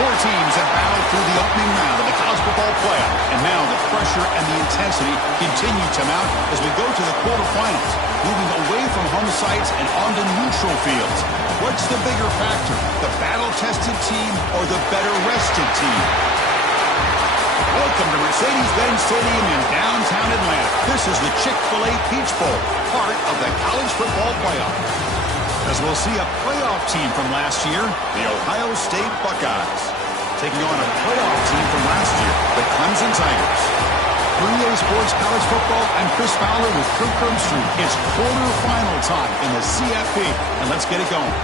Four teams have battled through the opening round of the college football playoff, and now the pressure and the intensity continue to mount as we go to the quarterfinals, moving away from home sites and onto neutral fields. What's the bigger factor, the battle-tested team or the better-rested team? Welcome to Mercedes-Benz Stadium in downtown Atlanta. This is the Chick-fil-A Peach Bowl, part of the college football playoff. As we'll see a playoff team from last year, the Ohio State Buckeyes, taking on a playoff team from last year, the Clemson Tigers. For EA Sports College Football, I'm Chris Fowler with Kirk Herbstreit. It's quarterfinal time in the CFP, and let's get it going.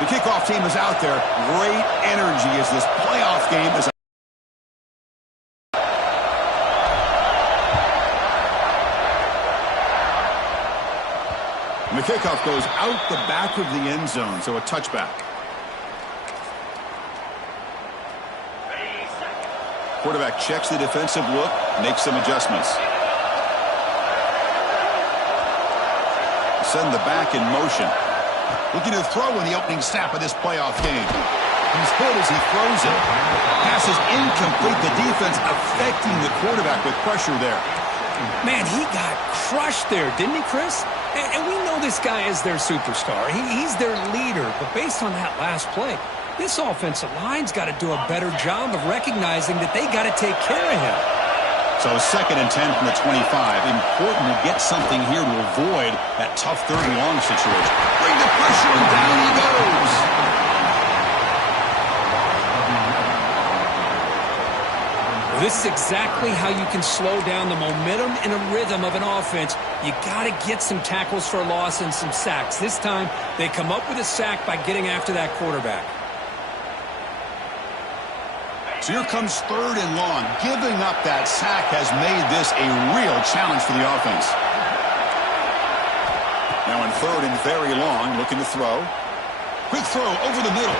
The kickoff team is out there. Great energy as this playoff game is. And the kickoff goes out the back of the end zone, so a touchback. Quarterback checks the defensive look, makes some adjustments. Send the back in motion. Looking to throw in the opening snap of this playoff game. He's hit as he throws it. Pass is incomplete. The defense affecting the quarterback with pressure there. Man, he got crushed there, didn't he, Chris? And we know this guy is their superstar. He's their leader. But based on that last play, this offensive line's got to do a better job of recognizing that they got to take care of him. So 2nd and 10 from the 25. Important to get something here to avoid that tough 3rd and long situation. Bring the pressure, and down he goes. Well, this is exactly how you can slow down the momentum and a rhythm of an offense. You got to get some tackles for a loss and some sacks. This time, they come up with a sack by getting after that quarterback. So here comes 3rd and long. Giving up that sack has made this a real challenge for the offense. Now in 3rd and very long, looking to throw. Quick throw over the middle.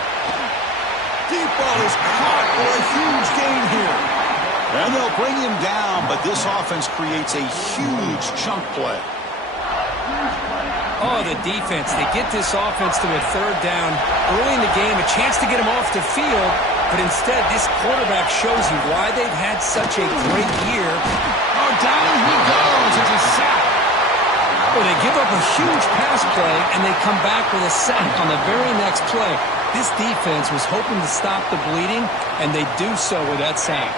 Deep ball is caught for a huge gain here. And they'll bring him down, but this offense creates a huge chunk play. Oh, the defense. They get this offense to a 3rd down early in the game, a chance to get him off the field. But instead, this quarterback shows you why they've had such a great year. Oh, down he goes. It's a sack. Well, they give up a huge pass play, and they come back with a sack on the very next play. This defense was hoping to stop the bleeding, and they do so with that sack.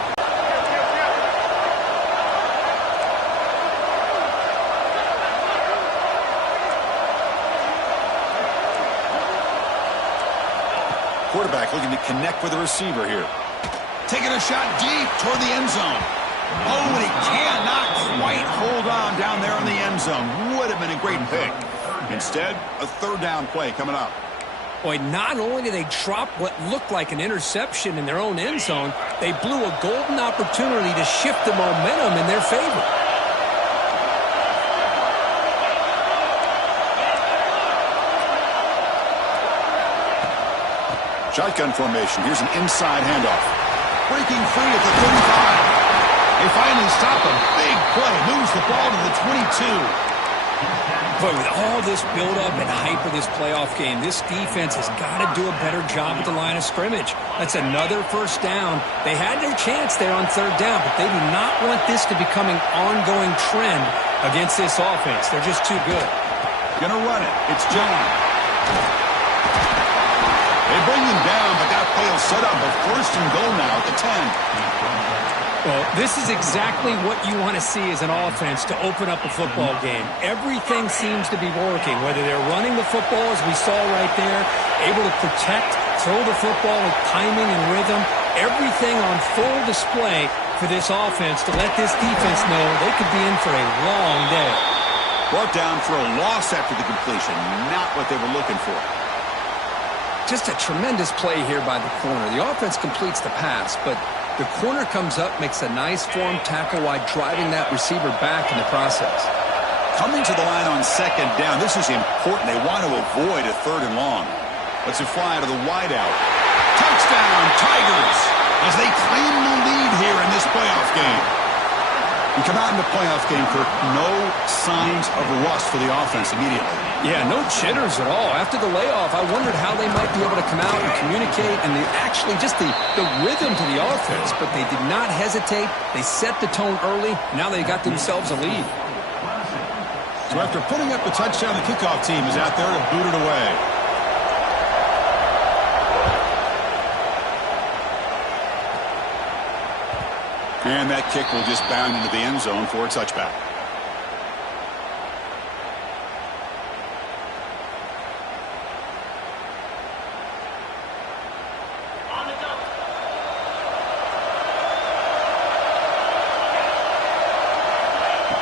Quarterback looking to connect with the receiver here. Taking a shot deep toward the end zone. Oh, and he cannot quite hold on down there in the end zone. Would have been a great pick. Instead, a 3rd down play coming up. Boy, not only did they drop what looked like an interception in their own end zone, they blew a golden opportunity to shift the momentum in their favor. Shotgun formation. Here's an inside handoff. Breaking free at the 35. They finally stop him. Big play. Moves the ball to the 22. But with all this build-up and hype of this playoff game, this defense has got to do a better job at the line of scrimmage. That's another 1st down. They had their chance there on 3rd down, but they do not want this to become an ongoing trend against this offense. They're just too good. Gonna run it. It's John. They bring him down, but that play will set up a 1st and goal now at the 10. Well, this is exactly what you want to see as an offense to open up a football game. Everything seems to be working, whether they're running the football, as we saw right there, able to protect, throw the football with timing and rhythm, everything on full display for this offense to let this defense know they could be in for a long day. Brought down for a loss after the completion, not what they were looking for. Just a tremendous play here by the corner. The offense completes the pass, but the corner comes up, makes a nice form tackle while driving that receiver back in the process. Coming to the line on second down. This is important. They want to avoid a third and long. Lets it fly to the wideout. Touchdown, Tigers, as they claim the lead here in this playoff game. We come out in the playoff game, Kirk, no signs of rust for the offense immediately. Yeah, no jitters at all. After the layoff, I wondered how they might be able to come out and communicate and actually just the rhythm to the offense. But they did not hesitate. They set the tone early. Now they got themselves a lead. So after putting up the touchdown, the kickoff team is out there to boot it away. And that kick will just bound into the end zone for a touchback.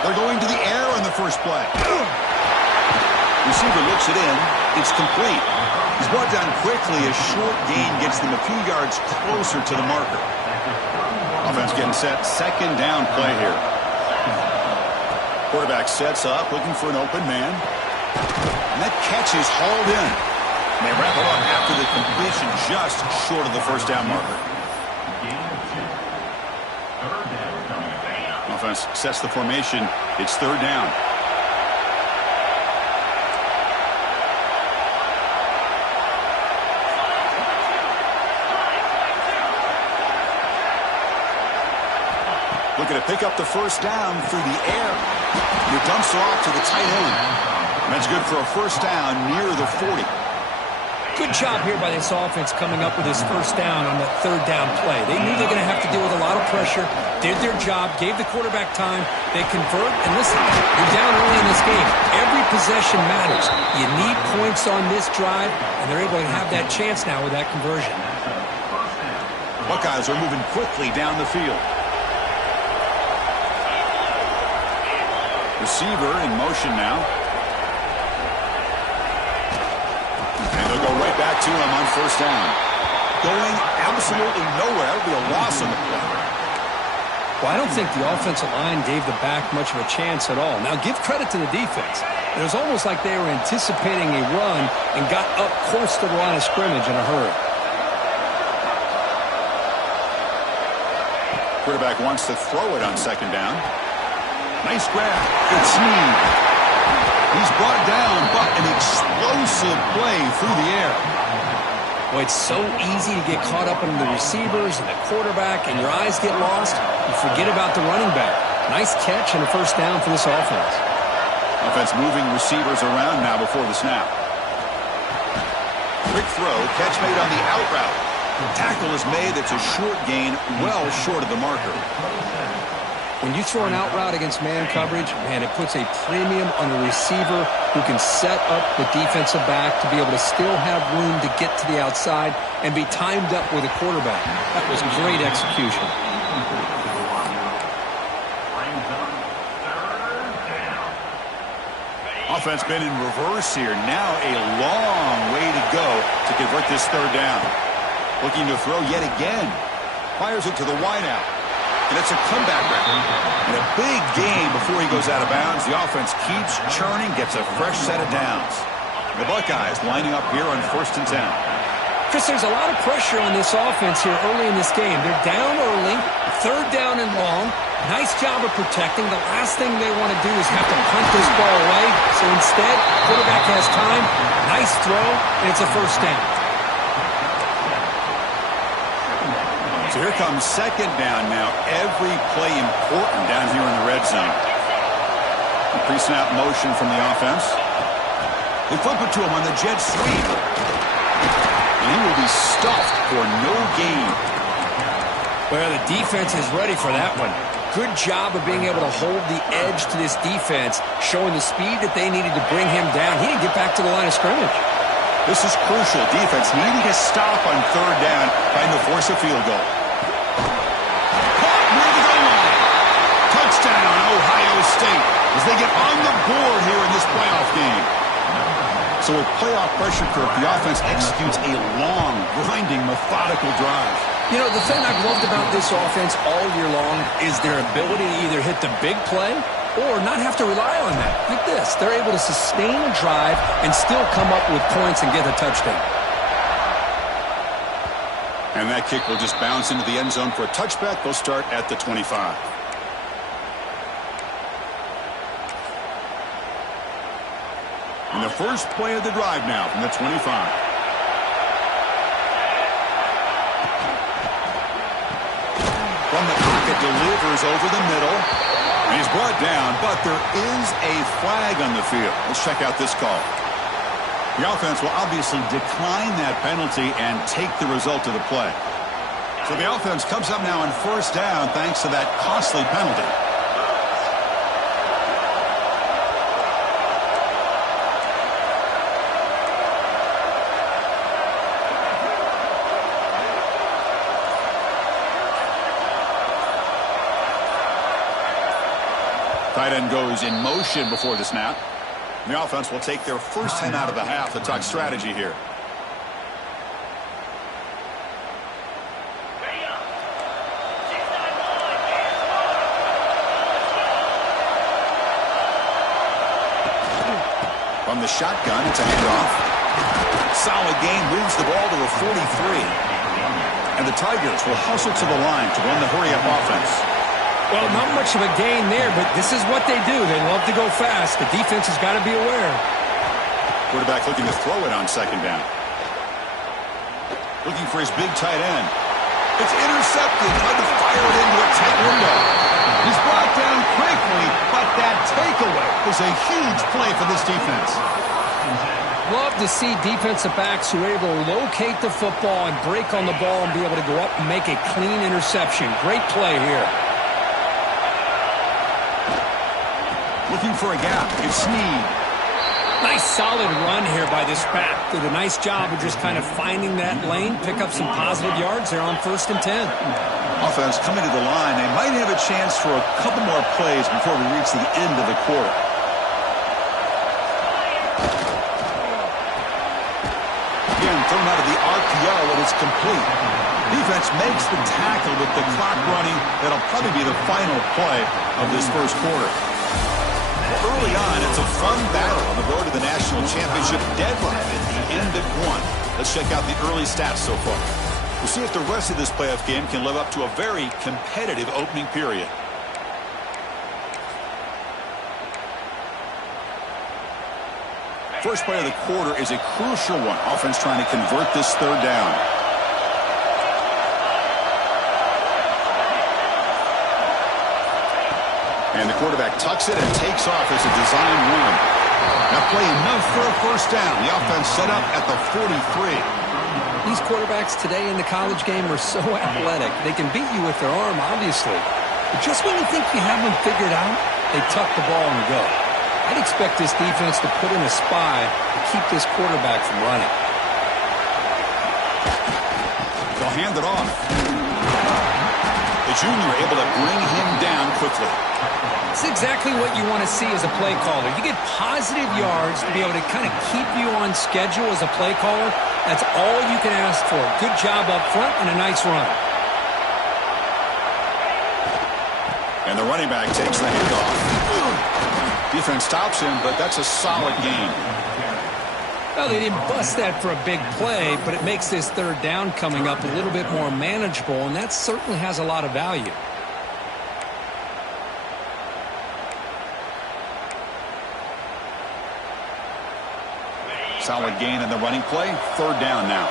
They're going to the air on the first play. Receiver looks it in. It's complete. He's brought down quickly. A short gain gets them a few yards closer to the marker. Offense getting set. Second down play here. Quarterback sets up, looking for an open man. And that catch is hauled in. And they wrap it up after the completion, just short of the first down marker. Offense sets the formation. It's third down. Looking to pick up the first down through the air. He dumps it off to the tight end. And that's good for a first down near the 40. Good job here by this offense coming up with this first down on the third down play. They knew they were going to have to deal with a lot of pressure, did their job, gave the quarterback time. They convert, and listen, you're down early in this game. Every possession matters. You need points on this drive, and they're able to have that chance now with that conversion. Buckeyes are moving quickly down the field. Receiver in motion now. And they'll go right back to him on first down. Going absolutely nowhere. That would be a loss on the play. Well, I don't think the offensive line gave the back much of a chance at all. Now, give credit to the defense. It was almost like they were anticipating a run and got up close to the line of scrimmage in a hurry. Quarterback wants to throw it on second down. Nice grab. Good sneak. He's brought down, but an explosive play through the air. Well, it's so easy to get caught up in the receivers and the quarterback, and your eyes get lost. You forget about the running back. Nice catch and a first down for this offense. Offense moving receivers around now before the snap. Quick throw. Catch made on the out route. The tackle is made. It's a short gain, well short of the marker. When you throw an out route against man coverage, man, it puts a premium on the receiver who can set up the defensive back to be able to still have room to get to the outside and be timed up with a quarterback. That was great execution. Offense been in reverse here. Now a long way to go to convert this third down. Looking to throw yet again. Fires it to the wideout. And it's a comeback record. And a big game before he goes out of bounds. The offense keeps churning, gets a fresh set of downs. The Buckeyes lining up here on 1st and 10. Chris, there's a lot of pressure on this offense here early in this game. They're down early, third down and long. Nice job of protecting. The last thing they want to do is have to punt this ball away. So instead, quarterback has time. Nice throw, and it's a first down. So here comes second down now. Every play important down here in the red zone. The pre-snap motion from the offense. They flip it to him on the jet sweep. And he will be stuffed for no gain. Well, the defense is ready for that one. Good job of being able to hold the edge to this defense, showing the speed that they needed to bring him down. He didn't get back to the line of scrimmage. This is crucial. Defense needing a stop on third down, trying to force a field goal. Touchdown, Ohio State, as they get on the board here in this playoff game. So with playoff pressure, Kirk, the offense executes a long, grinding, methodical drive. You know, the thing I've loved about this offense all year long is their ability to either hit the big play or not have to rely on that. Like this, they're able to sustain a drive and still come up with points and get a touchdown. And that kick will just bounce into the end zone for a touchback. They'll start at the 25. And the first play of the drive now from the 25. From the pocket, delivers over the middle. And he's brought down, but there is a flag on the field. Let's check out this call. The offense will obviously decline that penalty and take the result of the play. So the offense comes up now on first down thanks to that costly penalty. Tight end goes in motion before the snap. The offense will take their first 10 out of the half to talk strategy here. From the shotgun, it's a handoff. Solid gain, moves the ball to a 43. And the Tigers will hustle to the line to run the hurry-up offense. Well, not much of a gain there, but this is what they do. They love to go fast. The defense has got to be aware. Quarterback looking to throw it on second down. Looking for his big tight end. It's intercepted. Tried to fire it into a tight window. He's brought down quickly, but that takeaway was a huge play for this defense. Love to see defensive backs who are able to locate the football and break on the ball and be able to go up and make a clean interception. Great play here. Looking for a gap. It's Snead. Nice solid run here by this back. Did a nice job of just kind of finding that lane, pick up some positive yards there on 1st and 10. Offense coming to the line. They might have a chance for a couple more plays before we reach the end of the quarter. Again, thrown out of the RPO, and it's complete. Defense makes the tackle with the clock running. That'll probably be the final play of this first quarter. Early on, it's a fun battle on the road to the national championship deadline at the end of one. Let's check out the early stats so far. We'll see if the rest of this playoff game can live up to a very competitive opening period. First play of the quarter is a crucial one. Offense trying to convert this third down. And the quarterback tucks it and takes off as a design run. That play enough for a first down. The offense set up at the 43. These quarterbacks today in the college game are so athletic. They can beat you with their arm, obviously. But just when you think you have them figured out, they tuck the ball and go. I'd expect this defense to put in a spy to keep this quarterback from running. They'll hand it off. The junior able to bring him down quickly. It's exactly what you want to see as a play caller. You get positive yards to be able to kind of keep you on schedule as a play caller. That's all you can ask for. Good job up front and a nice run. And the running back takes the handoff. Defense stops him, but that's a solid gain. Well, they didn't bust that for a big play, but it makes this third down coming up a little bit more manageable, and that certainly has a lot of value. Solid gain in the running play. Third down now.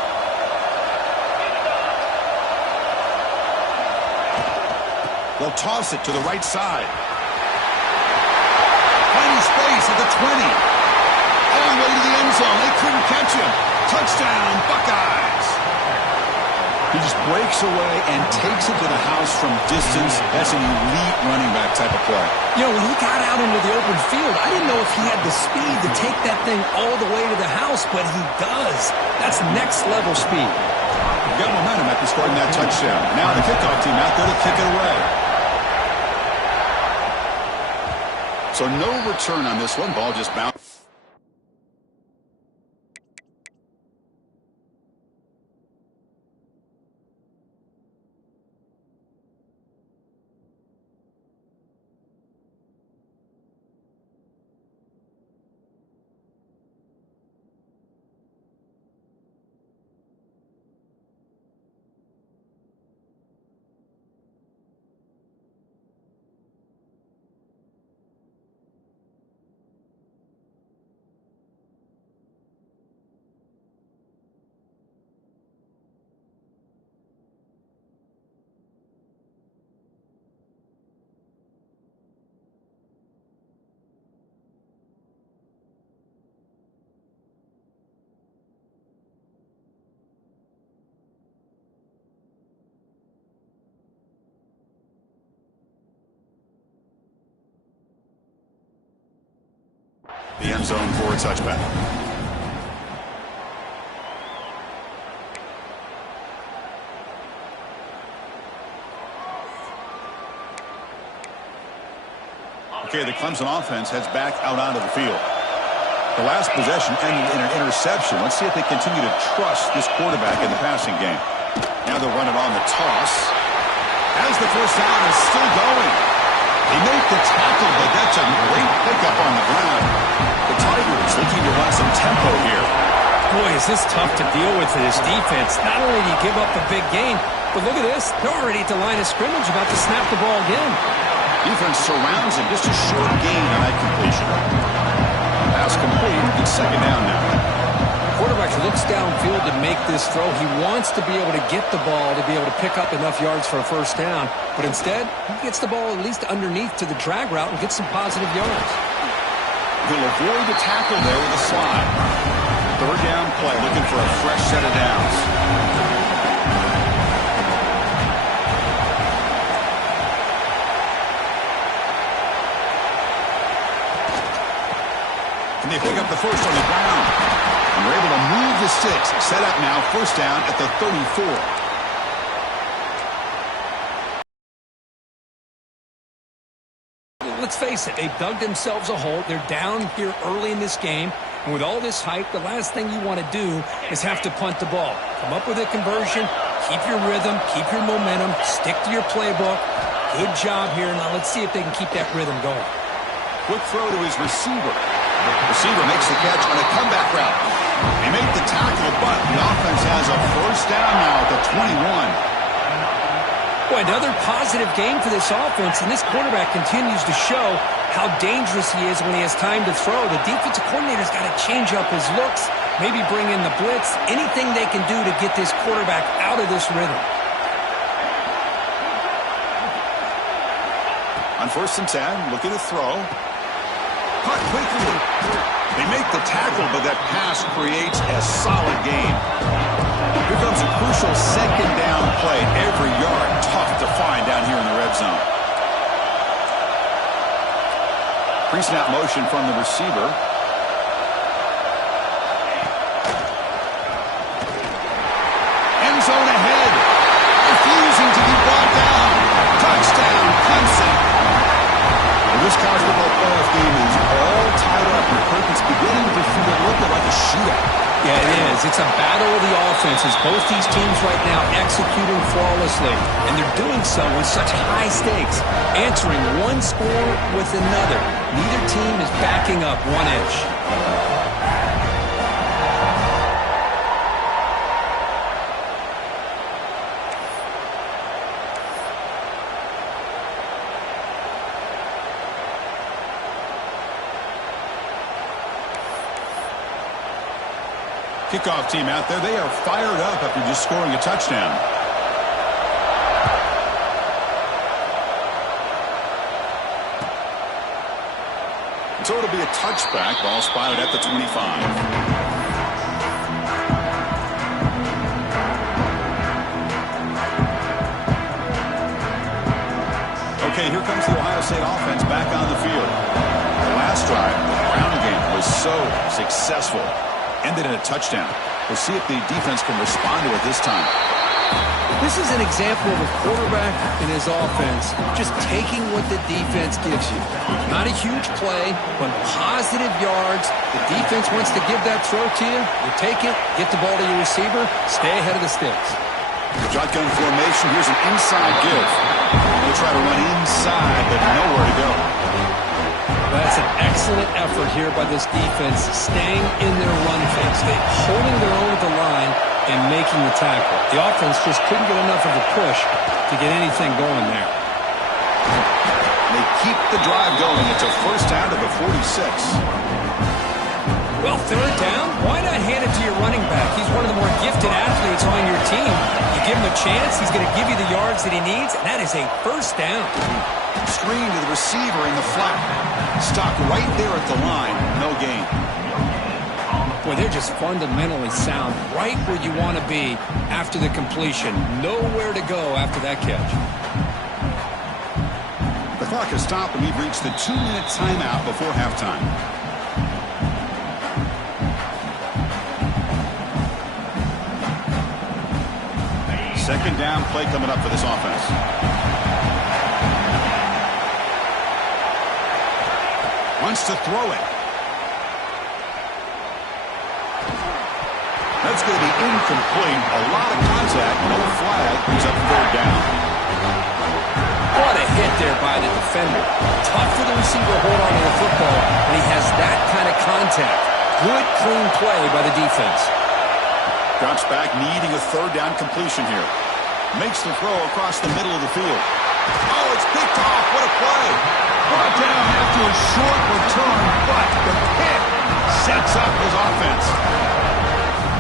They'll toss it to the right side. Finding space at the 20. All the way to the end zone. They couldn't catch him. Touchdown, Buckeyes. He just breaks away and takes it to the house from distance. That's an elite running back type of play. You know, when he got out into the open field, I didn't know if he had the speed to take that thing all the way to the house, but he does. That's next level speed. Got momentum after scoring that touchdown. Now the kickoff team out there to kick it away. So no return on this one. Ball just bounced. The end zone for a touchback. Okay, the Clemson offense heads back out onto the field. The last possession ended in an interception. Let's see if they continue to trust this quarterback in the passing game. Now they'll run it on the toss. As the first down is still going. They make the tackle, but that's a great pickup on the ground. The Tigers looking to run some tempo here. Boy, is this tough to deal with for this defense. Not only do you give up a big gain, but look at this. They're already at the line of scrimmage about to snap the ball again. Defense surrounds him. Just a short gain on that completion. Pass complete. It's second down now. Quarterback looks downfield to make this throw. He wants to be able to get the ball to be able to pick up enough yards for a first down. But instead, he gets the ball at least underneath to the drag route and gets some positive yards. He'll avoid the tackle there with a slide. Third down play, looking for a fresh set of downs. And they pick up the first on the ground. And we're able to move the sticks. Set up now, first down at the 34. Let's face it, they've dug themselves a hole. They're down here early in this game. And with all this hype, the last thing you want to do is have to punt the ball. Come up with a conversion, keep your rhythm, keep your momentum, stick to your playbook. Good job here. Now let's see if they can keep that rhythm going. Quick throw to his receiver. Receiver makes the catch on a comeback route. They make the tackle, but the offense has a first down now at the 21. Boy, another positive game for this offense, and this quarterback continues to show how dangerous he is when he has time to throw. The defensive coordinator's got to change up his looks, maybe bring in the blitz, anything they can do to get this quarterback out of this rhythm. On 1st and 10, looking to throw. Cut quickly. They make the tackle, but that pass creates a solid gain. Here comes a crucial second down play. Every yard tough to find down here in the red zone. Pre-snap motion from the receiver. End zone ahead. Refusing to be brought down. Touchdown, Clemson. This college football playoff game is all tied up. The curtain's beginning to feel a little bit like a shootout. Yeah, it is. It's a battle of the offenses. Both these teams right now executing flawlessly, and they're doing so with such high stakes, answering one score with another. Neither team is backing up one inch. Kickoff team out there. They are fired up after just scoring a touchdown. So it'll be a touchback. Ball spotted at the 25. Okay, here comes the Ohio State offense back on the field. The last drive, the ground game was so successful. Ended in a touchdown. We'll see if the defense can respond to it this time. This is an example of a quarterback and his offense just taking what the defense gives you. Not a huge play, but positive yards. The defense wants to give that throw to you. You take it, get the ball to your receiver, stay ahead of the sticks. Shotgun formation. Here's an inside give. We'll try to run inside, but nowhere to go. That's an excellent effort here by this defense, staying in their run phase, holding their own at the line and making the tackle. The offense just couldn't get enough of a push to get anything going there. They keep the drive going. It's a first down to the 46. Well, third down, why not hand it to your running back? He's one of the more gifted athletes on your team. You give him a chance, he's going to give you the yards that he needs, and that is a first down. Screen to the receiver in the flat. Stopped right there at the line. No gain. Boy, they're just fundamentally sound right where you want to be after the completion. Nowhere to go after that catch. The clock has stopped, and we've reached the 2-minute timeout before halftime. Second down play coming up for this offense. Wants to throw it. That's going to be incomplete. A lot of contact. No flag. Brings up third down. What a hit there by the defender. Tough for the receiver to hold on to the football when he has that kind of contact. Good, clean play by the defense. Drops back, needing a third down completion here. Makes the throw across the middle of the field. Oh, it's picked off. What a play. Brought down after a short return, but the pick sets up his offense.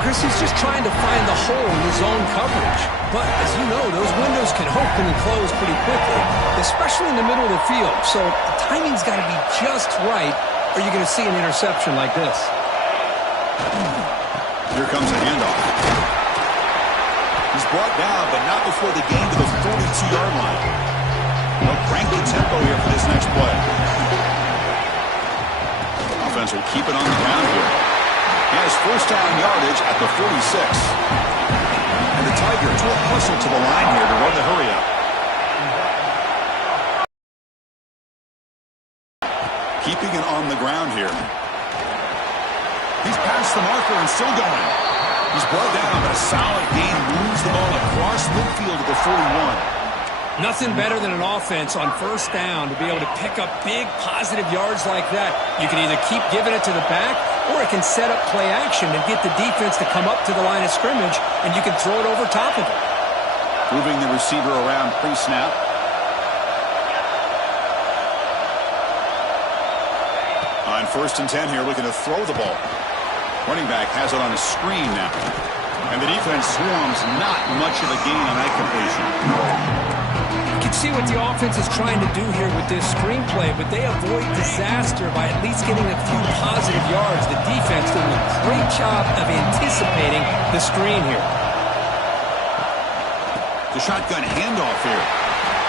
Chris, he's just trying to find the hole in his zone coverage. But, as you know, those windows can open and close pretty quickly, especially in the middle of the field. So the timing's got to be just right, or you're going to see an interception like this. Here comes a handoff. He's brought down, but not before the gain to the 42-yard line. They'll crank the tempo here for this next play. Offense will keep it on the ground here. He has first down yardage at the 46. And the Tigers will hustle to the line here to run the hurry-up. Keeping it on the ground here. He's past the marker and still going. He's brought down, but a solid gain moves the ball across midfield to the 41. Nothing better than an offense on first down to be able to pick up big positive yards like that. You can either keep giving it to the back, or it can set up play action and get the defense to come up to the line of scrimmage, and you can throw it over top of it. Moving the receiver around pre-snap. On 1st and 10 here, looking to throw the ball. Running back has it on a screen now. And the defense swarms, not much of a gain on that completion. You can see what the offense is trying to do here with this screenplay, but they avoid disaster by at least getting a few positive yards. The defense doing a great job of anticipating the screen here. The shotgun handoff here.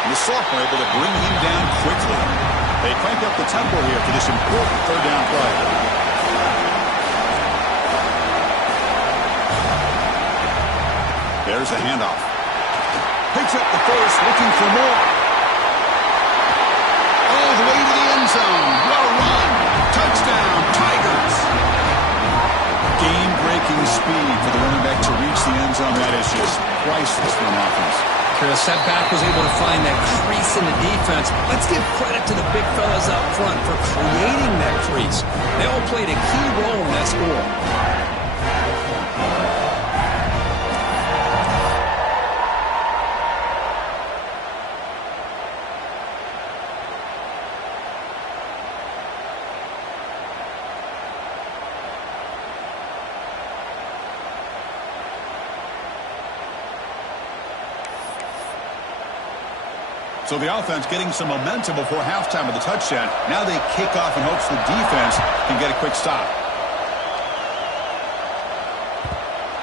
And the sophomore able to bring him down quickly. They crank up the tempo here for this important third down play. There's a handoff. Picks up the first, looking for more. All the way to the end zone. What a run. Touchdown, Tigers. Game-breaking speed for the running back to reach the end zone. That is just priceless for an offense. Chris, that back was able to find that crease in the defense. Let's give credit to the big fellas up front for creating that crease. They all played a key role in that score. So the offense getting some momentum before halftime with the touchdown. Now they kick off in hopes the defense can get a quick stop.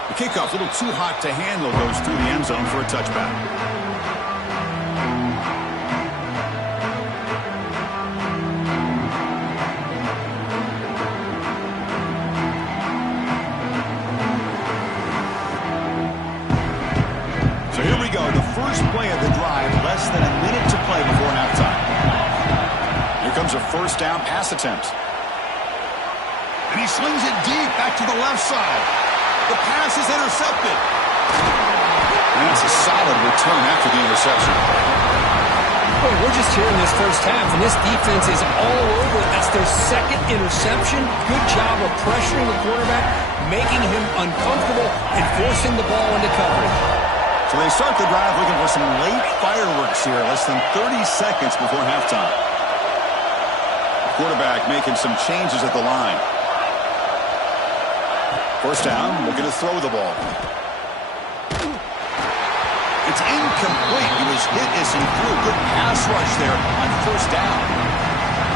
The kickoff, a little too hot to handle, goes through the end zone for a touchback. So here we go, the first play of the drive, less than a minute to play before halftime. Here comes a first down pass attempt. And he slings it deep back to the left side. The pass is intercepted. And it's a solid return after the interception. Boy, we're just here in this first half, and this defense is all over. That's their second interception. Good job of pressuring the quarterback, making him uncomfortable, and forcing the ball into coverage. So they start the drive looking for some late fireworks here, less than 30 seconds before halftime. Quarterback making some changes at the line. First down, looking to throw the ball. It's incomplete. He was hit as he threw. Good pass rush there on first down.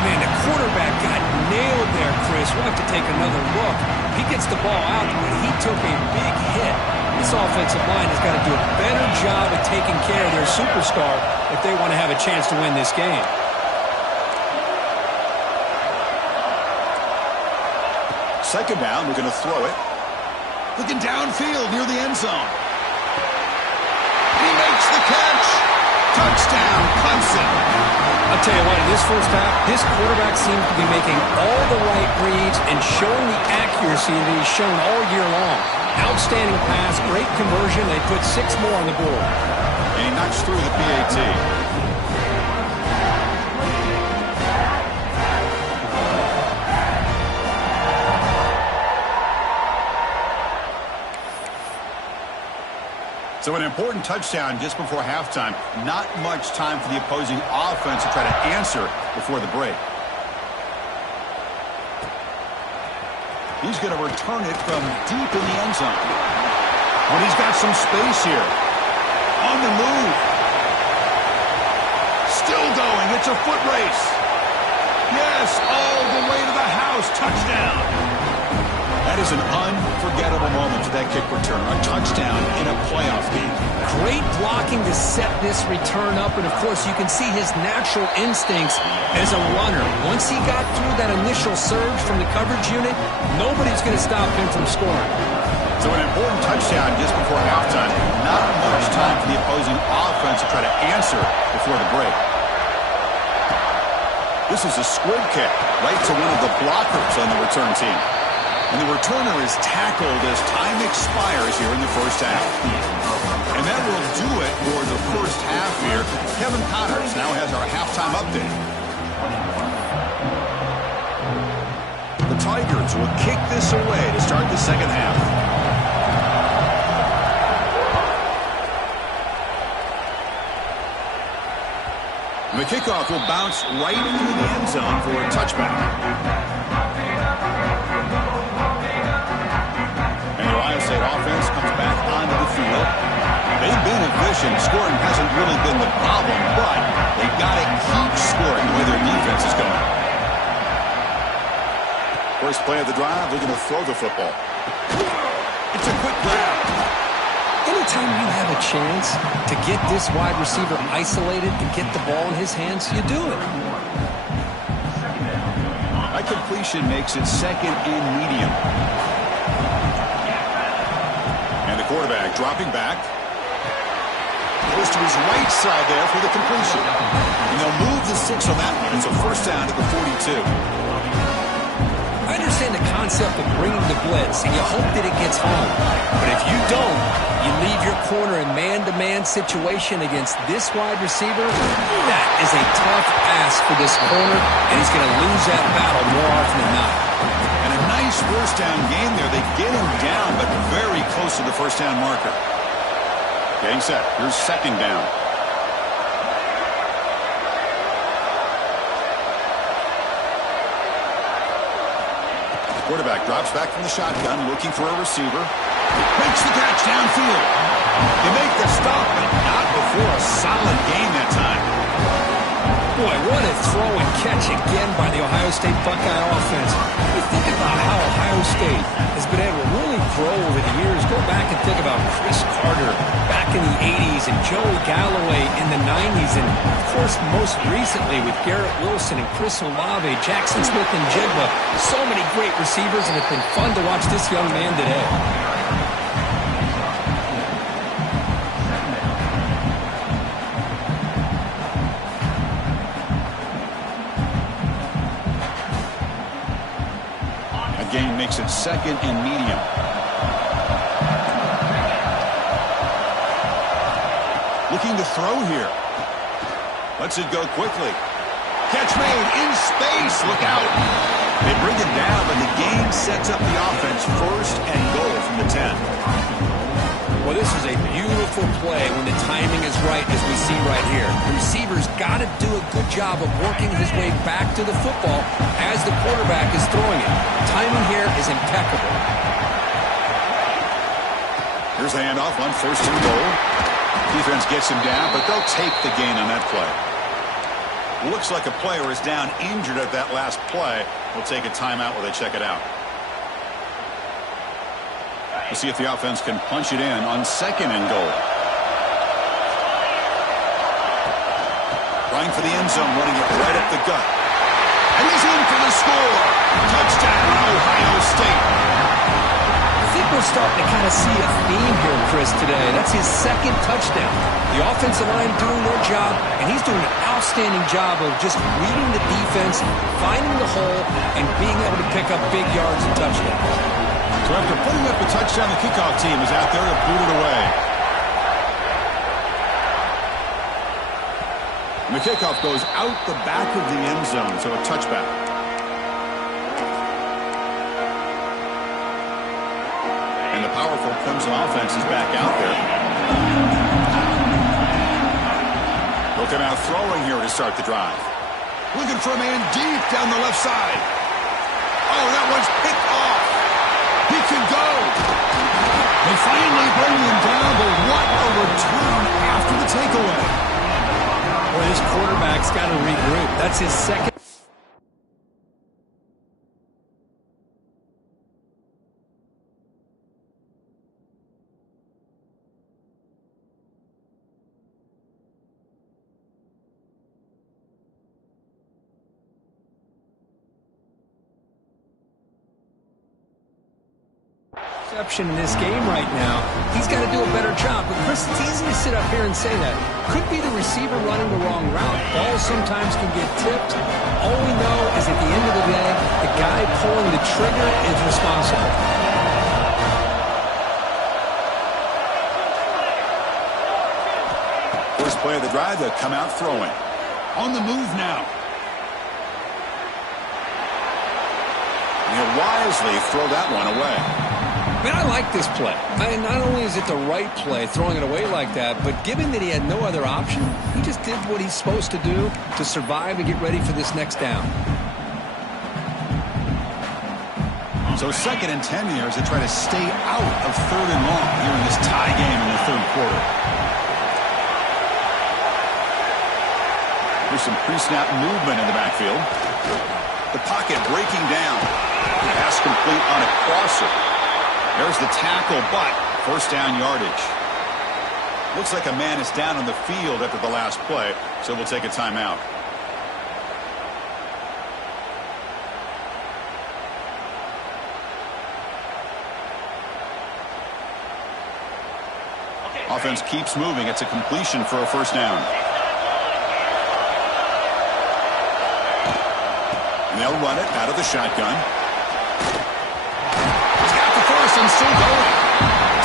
Man, the quarterback got nailed there, Chris. We'll have to take another look. He gets the ball out, but he took a big hit. This offensive line has got to do a better job of taking care of their superstar if they want to have a chance to win this game. Second down, we're going to throw it. Looking downfield near the end zone. Touchdown, Clemson. I'll tell you what, in this first half, this quarterback seems to be making all the right reads and showing the accuracy that he's shown all year long. Outstanding pass, great conversion. They put 6 more on the board. And he knocks through the PAT. So an important touchdown just before halftime. Not much time for the opposing offense to try to answer before the break. He's going to return it from deep in the end zone. When he's got some space here. On the move. Still going. It's a foot race. Yes, all the way to the house. Touchdown. That is an unforgettable moment for that kick return. A touchdown in a playoff game. Great blocking to set this return up, and of course you can see his natural instincts as a runner. Once he got through that initial surge from the coverage unit, nobody's going to stop him from scoring. So an important touchdown just before halftime. Not much time for the opposing offense to try to answer before the break. This is a squib kick right to one of the blockers on the return team. And the returner is tackled as time expires here in the first half. And that will do it for the first half here. Kevin Connors now has our halftime update. The Tigers will kick this away to start the second half. And the kickoff will bounce right through the end zone for a touchback. Offense comes back onto the field. They've been efficient. Scoring hasn't really been the problem, but they've got to keep scoring the way their defense is going. First play of the drive, they're going to throw the football. It's a quick grab. Anytime you have a chance to get this wide receiver isolated and get the ball in his hands, you do it. That completion makes it second and medium. Quarterback dropping back. Goes to his right side there for the completion. And they'll move the 6 on that one. It's a first down to the 42. I understand the concept of bringing the blitz, and you hope that it gets home. But if you don't, you leave your corner in man-to-man situation against this wide receiver. That is a tough ask for this corner, and he's going to lose that battle more often than not. And a nice first down game there. They get him down, but very close to the first down marker. Getting set. Here's second down. Quarterback drops back from the shotgun, looking for a receiver. Makes the catch downfield. They make the stop, but not before a solid gain that time. Boy, what a throw and catch again by the Ohio State Buckeye offense. You think about how Ohio State has been able to really grow over the years. Go back and think about Chris Carter back in the 80s and Joey Galloway in the 90s. And, of course, most recently with Garrett Wilson and Chris Olave, Jackson Smith and Jigba. So many great receivers, and it's been fun to watch this young man today. Gain makes it second and medium. Looking to throw here. Lets it go quickly. Catch made in space. Look out. They bring it down, but the gain sets up the offense first and goal from the 10. Well, this is a beautiful play when the timing is right, as we see right here. The receiver's got to do a good job of working his way back to the football as the quarterback is throwing it. Timing here is impeccable. Here's the handoff on first and goal. Defense gets him down, but they'll take the gain on that play. Looks like a player is down injured at that last play. We'll take a timeout while they check it out. We'll see if the offense can punch it in on second and goal. Running for the end zone, running it right up the gut. And he's in for the score. Touchdown, Ohio State. I think we're starting to kind of see a theme here, Chris, today. That's his second touchdown. The offensive line doing their job, and he's doing an outstanding job of just reading the defense, finding the hole, and being able to pick up big yards and touchdowns. So after putting up the touchdown, the kickoff team is out there to boot it away. And the kickoff goes out the back of the end zone, so a touchback. And the powerful Clemson offense is back out there. They'll come out throwing here to start the drive. Looking for a man deep down the left side. Oh, that one's picked off. He can go. They finally bring him down, but what a return after the takeaway. Boy, this quarterback's got to regroup. That's his second. In this game right now, he's got to do a better job. But Chris, it's easy to sit up here and say that. Could be the receiver running the wrong route. Balls sometimes can get tipped. All we know is at the end of the day, the guy pulling the trigger is responsible. First play of the drive, they'll come out throwing. On the move now. And he'll wisely throw that one away. Man, I like this play. Not only is it the right play, throwing it away like that, but given that he had no other option, he just did what he's supposed to do to survive and get ready for this next down. So 2nd and 10 here as they try to stay out of 3rd and long here in this tie game in the 3rd quarter. There's some pre-snap movement in the backfield. The pocket breaking down. Pass complete on a crosser. There's the tackle, but first down yardage. Looks like a man is down on the field after the last play, so we'll take a timeout. Offense keeps moving. It's a completion for a first down. And they'll run it out of the shotgun. And still going.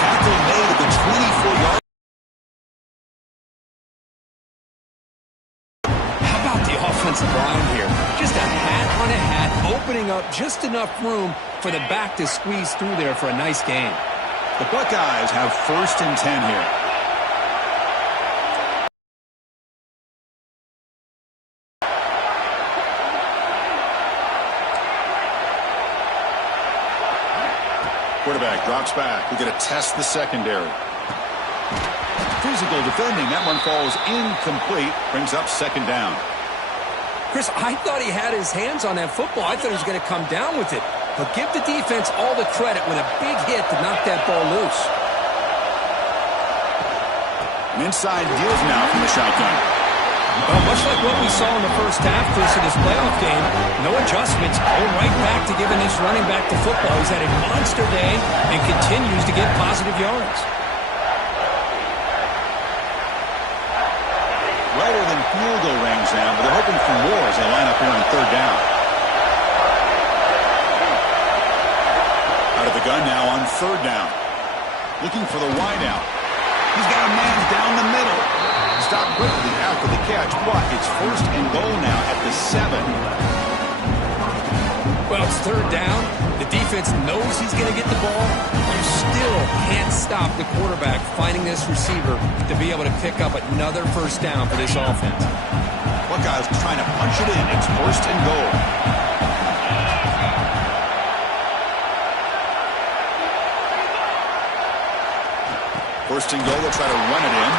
Tackle made at the 24-yard. How about the offensive line here? Just a hat on a hat, opening up just enough room for the back to squeeze through there for a nice gain. The Buckeyes have 1st and 10 here. Quarterback drops back. We're going to test the secondary. Physical defending. That one falls incomplete. Brings up 2nd down. Chris, I thought he had his hands on that football. I thought he was going to come down with it. But give the defense all the credit with a big hit to knock that ball loose. An inside deals now from the shotgun. Well, much like what we saw in the first half, Chris, of this playoff game, no adjustments, going right back to giving this running back to football. He's had a monster day and continues to get positive yards. Brighter than field goal range now, but they're hoping for more as they line up here on 3rd down. Out of the gun now on 3rd down. Looking for the wideout. He's got a man down the middle. Stop quickly after the catch, but it's 1st and goal now at the 7. Well, it's 3rd down. The defense knows he's going to get the ball. You still can't stop the quarterback finding this receiver to be able to pick up another first down for this offense. Buckeyes trying to punch it in. It's 1st and goal. First and goal, they'll try to run it in.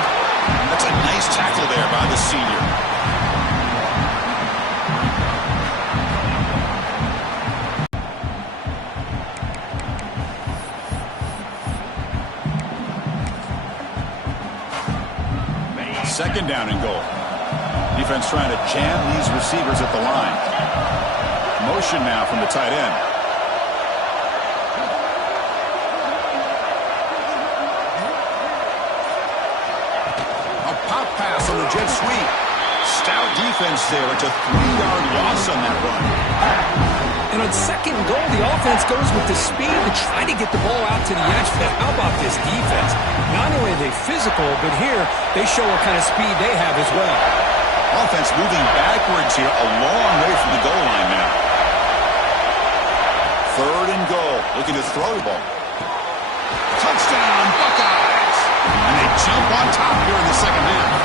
That's a nice tackle there by the senior. Second down and goal. Defense trying to jam these receivers at the line. Motion now from the tight end. jet sweep. Stout defense there. It's a 3-yard loss on that run. And on second and goal, the offense goes with the speed to try to get the ball out to the edge. But how about this defense? Not only are they physical, but here they show what kind of speed they have as well. Offense moving backwards here, a long way from the goal line now. Third and goal, looking to throw the ball. Touchdown, Buckeyes! And they jump on top here in the second half.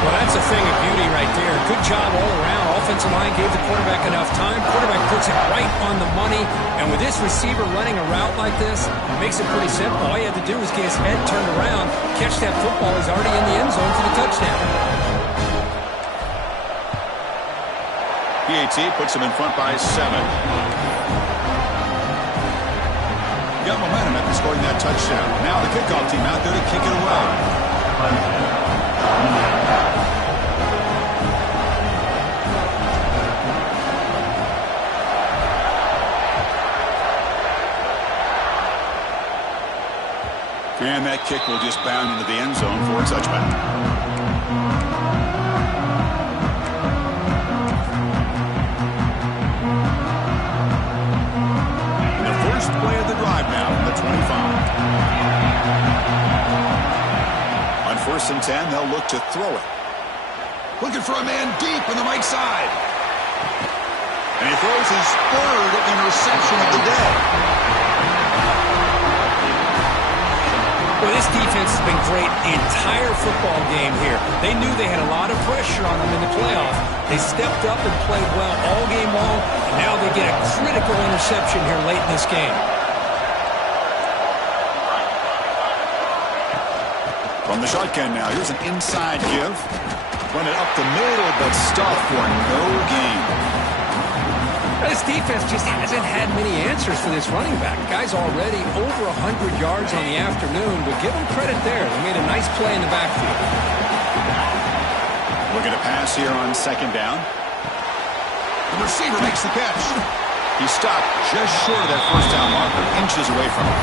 Well, that's a thing of beauty right there. Good job all around. Offensive line gave the quarterback enough time. Quarterback puts it right on the money. And with this receiver running a route like this, it makes it pretty simple. All you have to do is get his head turned around, catch that football. He's already in the end zone for the touchdown. PAT puts him in front by 7. Got momentum after scoring that touchdown. Now the kickoff team out there to kick it away. And that kick will just bound into the end zone for a touchback. And the first play of the drive now from the 25. On 1st and 10, they'll look to throw it. Looking for a man deep on the right side. And he throws his 3rd interception of the day. Well, this defense has been great the entire football game here. They knew they had a lot of pressure on them in the playoffs. They stepped up and played well all game long, and now they get a critical interception here late in this game. From the shotgun now, here's an inside give. Run it up the middle, but stuffed for no gain. This defense just hasn't had many answers for this running back. Guy's already over 100 yards on the afternoon, but give him credit there. They made a nice play in the backfield. Looking to pass here on 2nd down. The receiver makes the catch. He stopped just short of that 1st down marker, inches away from him.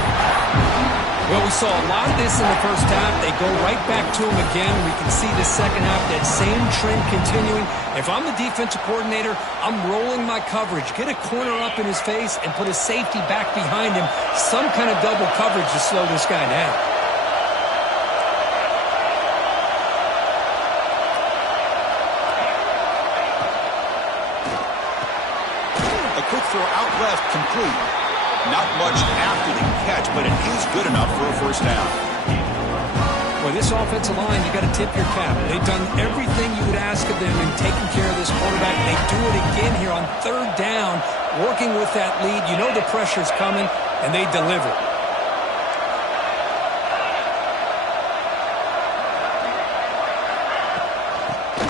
Well, we saw a lot of this in the first half. They go right back to him again. We can see the second half, that same trend continuing. If I'm the defensive coordinator, I'm rolling my coverage. Get a corner up in his face and put a safety back behind him. Some kind of double coverage to slow this guy down. A quick throw out left, complete. Not much after the catch, but it is good enough for a 1st down. Well, this offensive line, you got to tip your cap. They've done everything you would ask of them in taking care of this quarterback. They do it again here on 3rd down, working with that lead. You know the pressure's coming, and they deliver.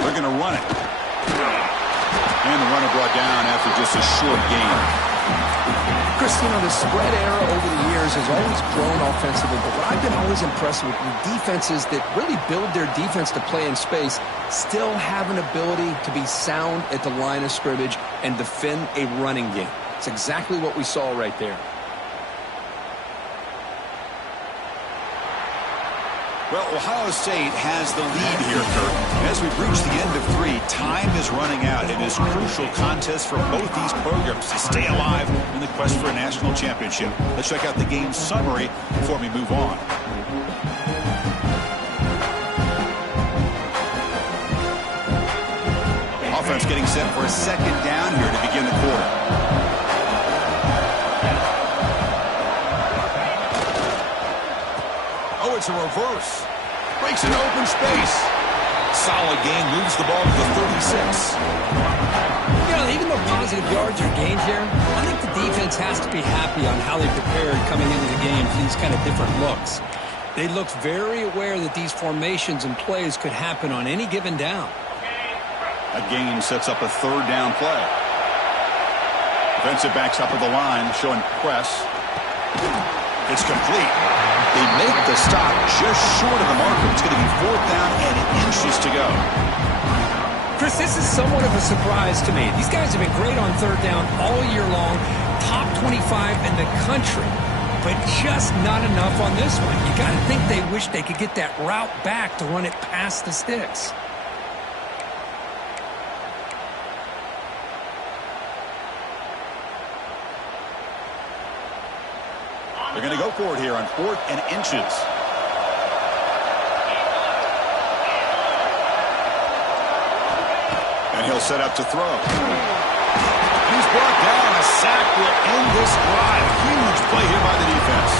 They're going to run it. And the runner brought down after just a short gain. Chris, you know, the spread era over the years has always grown offensively, but what I've been always impressed with the defenses that really build their defense to play in space still have an ability to be sound at the line of scrimmage and defend a running game. It's exactly what we saw right there. Well, Ohio State has the lead here, Kurt. As we've reached the end of 3, time is running out. It is a crucial contest for both these programs to stay alive in the quest for a national championship. Let's check out the game summary before we move on. Offense getting set for a 2nd down here to begin the quarter. Oh, it's a reverse. Breaks into open space. Solid gain, moves the ball to the 36. You know, even though positive yards are gained here, I think the defense has to be happy on how they prepared coming into the game for these kind of different looks. They looked very aware that these formations and plays could happen on any given down. A gain sets up a 3rd down play. Defensive backs up at the line, showing press. It's complete. They make the stop just short of the marker. It's going to be 4th down and inches to go. Chris, this is somewhat of a surprise to me. These guys have been great on 3rd down all year long. Top 25 in the country but just not enough on this one. You got to think they wish they could get that route back to run it past the sticks. They're going to go for it here on 4th and inches. And he'll set up to throw. He's brought down. A sack will end this drive. Huge play here by the defense.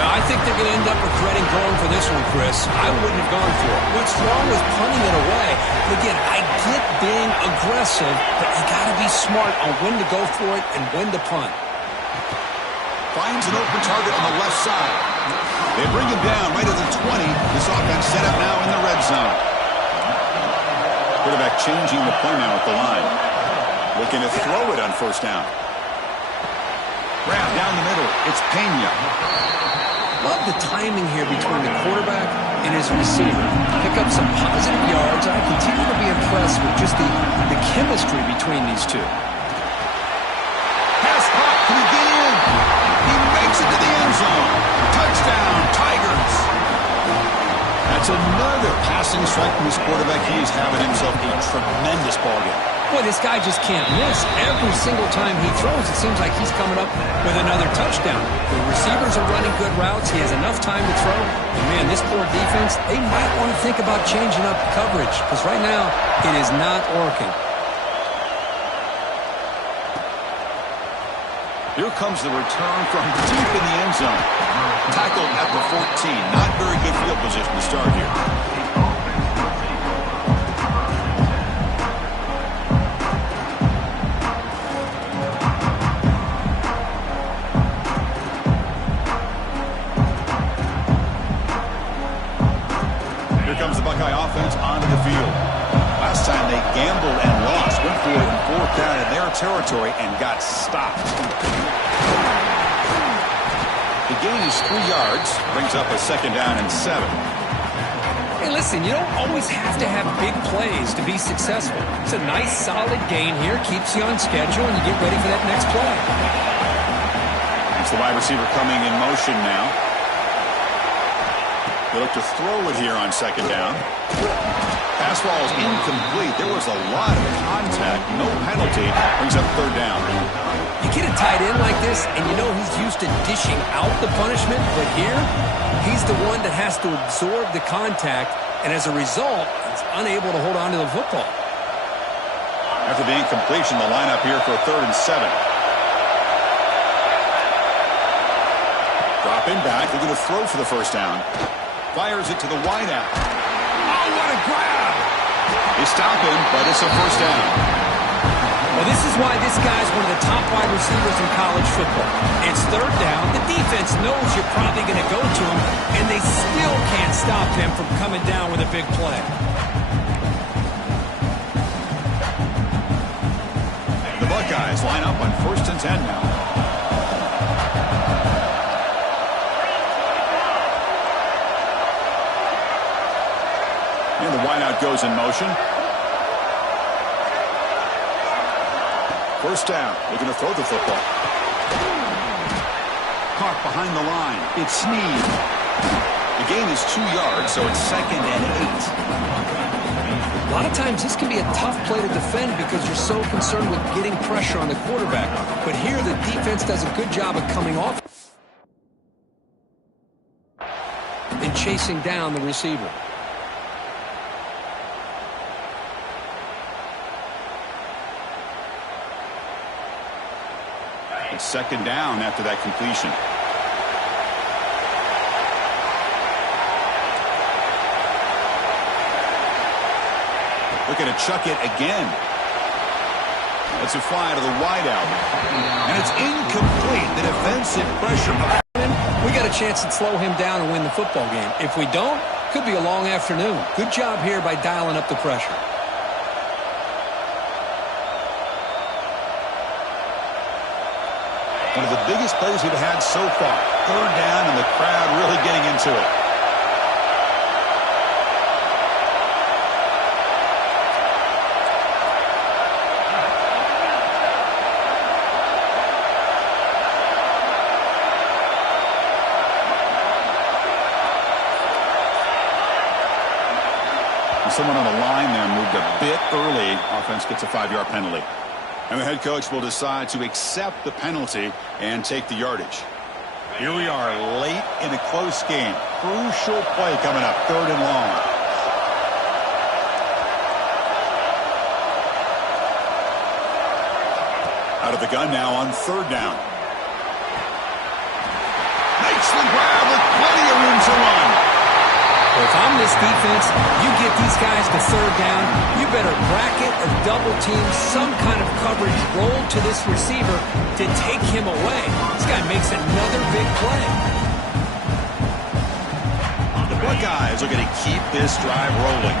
I think they're going to end up regretting going for this one, Chris. I wouldn't have gone for it. What's wrong was punting it away. But again, I get being aggressive, but you got to be smart on when to go for it and when to punt. Finds an open target on the left side. They bring him down right at the 20. This offense set up now in the red zone. Quarterback changing the play now at the line. Looking to throw it on 1st down. Grab down the middle. It's Pena. Love the timing here between the quarterback and his receiver. Pick up some positive yards. I continue to be impressed with just the chemistry between these two. Pass caught. Can he get in? He makes it to the end zone. Touchdown, Tigers. That's another passing strike from his quarterback. He is having himself a tremendous ball game. Boy, this guy just can't miss. Every single time he throws, it seems like he's coming up with another touchdown. The receivers are running good routes. He has enough time to throw. And, man, this poor defense, they might want to think about changing up coverage because right now it is not working. Here comes the return from deep in the end zone. Tackled at the 14. Not very good field position to start here. Here comes the Buckeye offense onto the field. Last time they gambled and lost. Went for it in 4th down in their territory and got stopped. The gain is 3 yards. Brings up a 2nd down and 7. Hey, listen, you don't always have to have big plays to be successful. It's a nice, solid gain here. Keeps you on schedule, and you get ready for that next play. It's the wide receiver coming in motion now. They look to throw it here on 2nd down. Pass ball is incomplete. There was a lot of contact. No penalty. Brings up 3rd down. You get a tight end like this, and you know he's used to dishing out the punishment, but here, he's the one that has to absorb the contact, and as a result, he's unable to hold on to the football. After the incompletion, the lineup here for 3rd and 7. Dropping back, looking to throw for the 1st down. Fires it to the wideout. Oh, what a grab! They stop him, but it's a 1st down. Well, this is why this guy's one of the top wide receivers in college football. It's 3rd down. The defense knows you're probably going to go to him, and they still can't stop him from coming down with a big play. The Buckeyes line up on 1st and 10 now. And the wideout goes in motion. 1st down. Looking to throw the football. Caught behind the line. It's Snead. The gain is 2 yards, so it's 2nd and 8. A lot of times this can be a tough play to defend because you're so concerned with getting pressure on the quarterback. But here the defense does a good job of coming off and chasing down the receiver. It's 2nd down after that completion. Looking to chuck it again. That's a fly to the wideout. And it's incomplete. The defensive pressure. We got a chance to slow him down and win the football game. If we don't, could be a long afternoon. Good job here by dialing up the pressure. One of the biggest plays we've had so far. 3rd down and the crowd really getting into it. someone on the line there moved a bit early. Offense gets a 5-yard penalty. And the head coach will decide to accept the penalty and take the yardage. Here we are late in a close game. Crucial play coming up, 3rd and long. Out of the gun now on 3rd down. Makes the grab with plenty of room to run. Well, if I'm this defense, you get these guys to 3rd down, you better bracket or double team some kind of coverage roll to this receiver to take him away. This guy makes another big play. The Buckeyes are going to keep this drive rolling.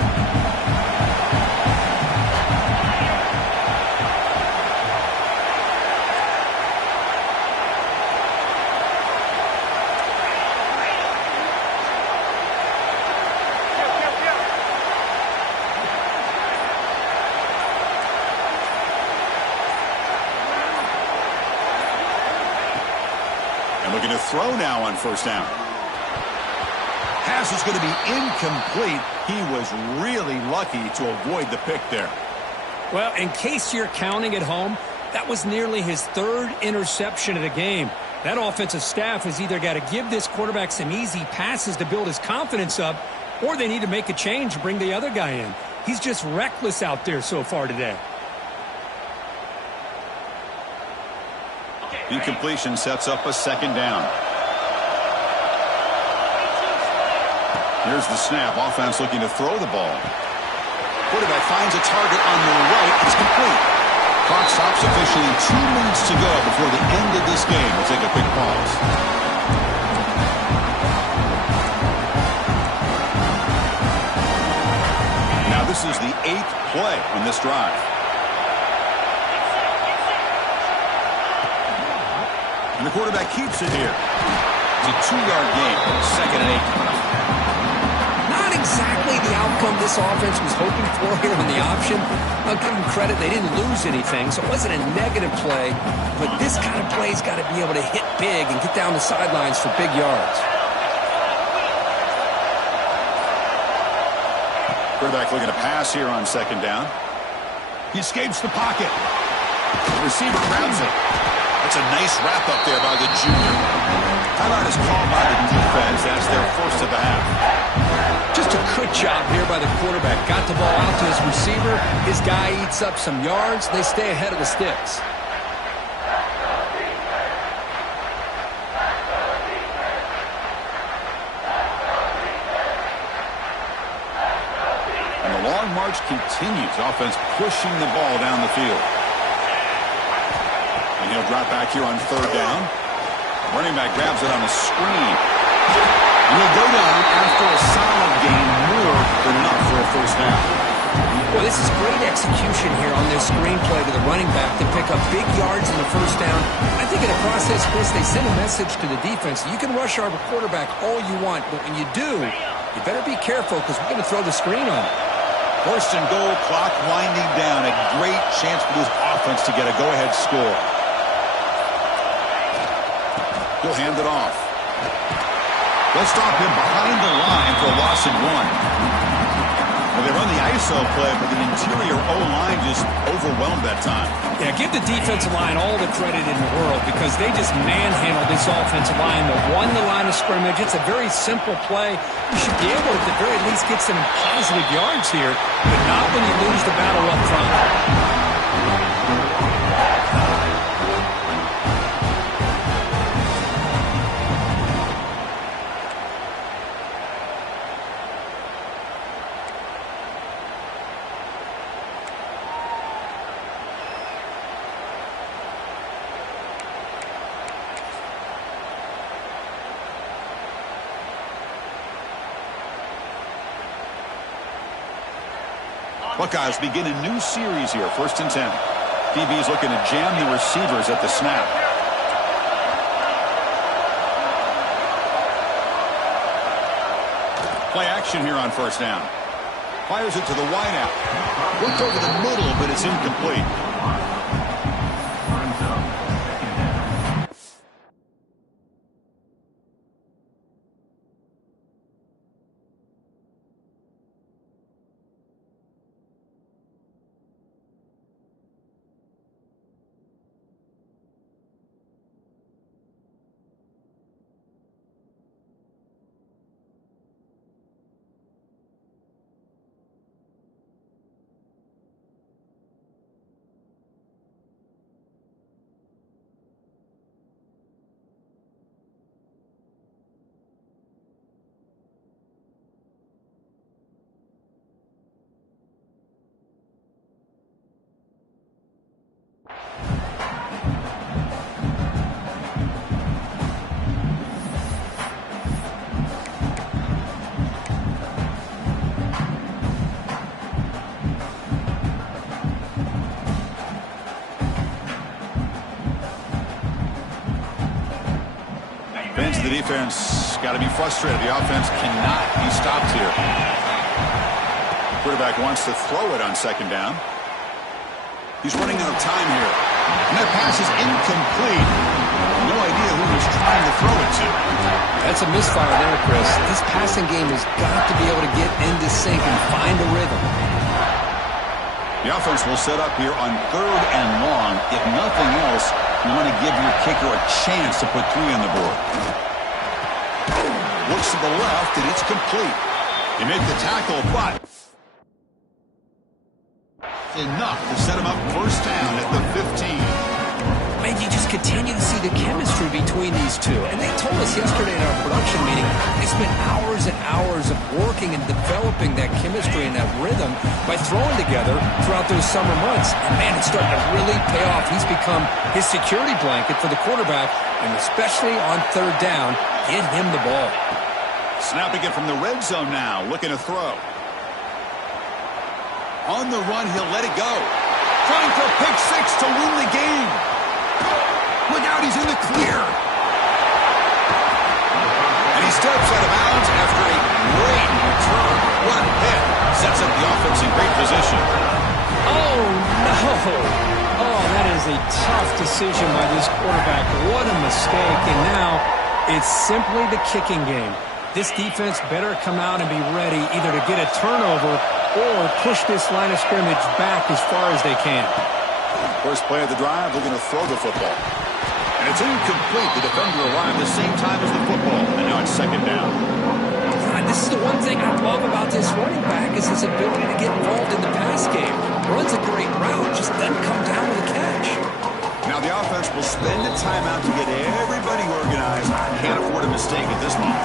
Looking to throw now on 1st down. Pass is going to be incomplete. He was really lucky to avoid the pick there. Well, in case you're counting at home, that was nearly his 3rd interception of the game. That offensive staff has either got to give this quarterback some easy passes to build his confidence up, or they need to make a change and bring the other guy in. He's just reckless out there so far today. Incompletion sets up a 2nd down. Here's the snap. Offense looking to throw the ball. Quarterback finds a target on the right. It's complete. Clock stops officially. 2 minutes to go before the end of this game. We'll take a quick pause. Now this is the 8th play on this drive. And the quarterback keeps it here. It's a 2-yard gain. 2nd and 8. Not exactly the outcome this offense was hoping for here on the option. I'll give them credit. They didn't lose anything, so it wasn't a negative play. But this kind of play's got to be able to hit big and get down the sidelines for big yards. Quarterback looking to pass here on 2nd down. He escapes the pocket. The receiver grabs it. That's a nice wrap-up there by the junior. Timeout is called by the defense. That's their 1st of the half. Just a good job here by the quarterback. Got the ball out to his receiver. His guy eats up some yards. They stay ahead of the sticks. And the long march continues. Offense pushing the ball down the field. And he'll drop back here on 3rd down. Running back grabs it on a screen. And he'll go down after a solid gain, more than enough for a 1st down. Well, this is great execution here on this screenplay to the running back to pick up big yards in the 1st down. I think in the process, Chris, they send a message to the defense. You can rush our quarterback all you want, but when you do, you better be careful because we're going to throw the screen on him. 1st and goal, clock winding down. A great chance for this offense to get a go-ahead score. He'll hand it off. They'll stop him behind the line for a loss of 1. Well, they run the ISO play, but the interior O-line just overwhelmed that time. Yeah, give the defensive line all the credit in the world because they just manhandled this offensive line that won the line of scrimmage. It's a very simple play. You should be able to at the very least get some positive yards here, but not when you lose the battle up front. Buckeyes begin a new series here, 1st and 10. DB's looking to jam the receivers at the snap. Play action here on 1st down. Fires it to the wideout. Looked over the middle, but it's incomplete. Fans of the defense got to be frustrated. The offense cannot be stopped here. Quarterback wants to throw it on second down. He's running out of time here. And that pass is incomplete. No idea who he was trying to throw it to. That's a misfire there, Chris. This passing game has got to be able to get into sync and find a rhythm. The offense will set up here on 3rd and long. If nothing else, you want to give your kicker a chance to put 3 on the board. Looks to the left, and it's complete. They make the tackle, but enough to set him up first down at the 15. Man, you just continue to see the chemistry between these two. And they told us yesterday in our production meeting, they spent hours and hours of working and developing that chemistry and that rhythm by throwing together throughout those summer months. And man, it's starting to really pay off. He's become his security blanket for the quarterback, and especially on 3rd down, get him the ball. Snapping it from the red zone now, looking to throw. On the run, he'll let it go. Trying for a pick 6 to win the game. Look out, he's in the clear. And he steps out of bounds after a great return. What a hit. Sets up the offense in great position. Oh, no. Oh, that is a tough decision by this quarterback. What a mistake. And now it's simply the kicking game. This defense better come out and be ready either to get a turnover or push this line of scrimmage back as far as they can. First play of the drive, we're going to throw the football. And it's incomplete. The defender arrived the same time as the football. And now it's second down. And this is the one thing I love about this running back is his ability to get involved in the pass game. Runs a great route, just doesn't come down with a catch. Now the offense will spend a timeout to get everybody organized. Can't afford a mistake at this moment.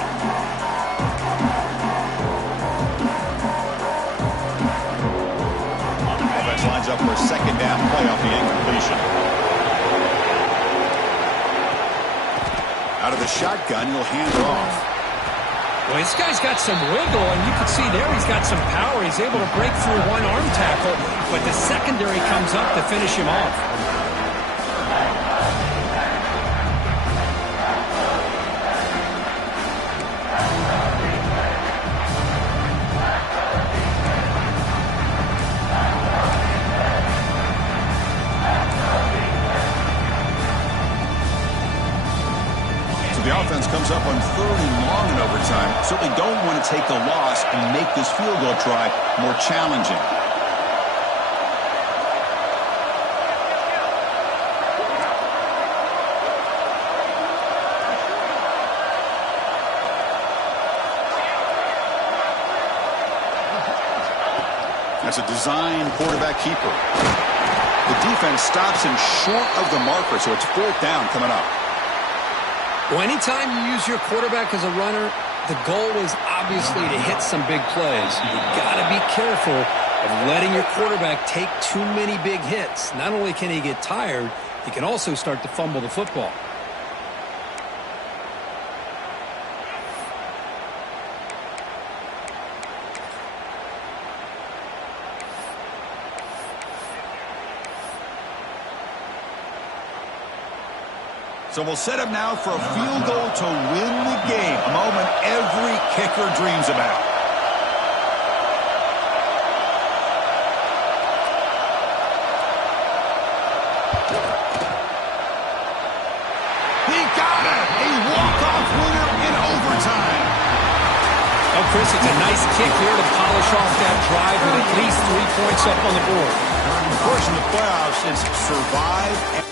Offense lines up for a second down play off the incompletion. Out of the shotgun, he'll hand it off. Well, this guy's got some wiggle, and you can see there he's got some power. He's able to break through one arm tackle, but the secondary comes up to finish him off. The offense comes up on 3rd and long in overtime. Certainly don't want to take the loss and make this field goal try more challenging. That's a design quarterback keeper. The defense stops him short of the marker, so it's 4th down coming up. Well, anytime you use your quarterback as a runner, the goal is obviously to hit some big plays. You've got to be careful of letting your quarterback take too many big hits. Not only can he get tired, he can also start to fumble the football. So we'll set up now for a field goal to win the game, a moment every kicker dreams about. He got it! A walk-off winner in overtime. Oh, Chris, it's a nice kick here to polish off that drive with at least 3 points up on the board. Of course, in the playoffs, it's survive and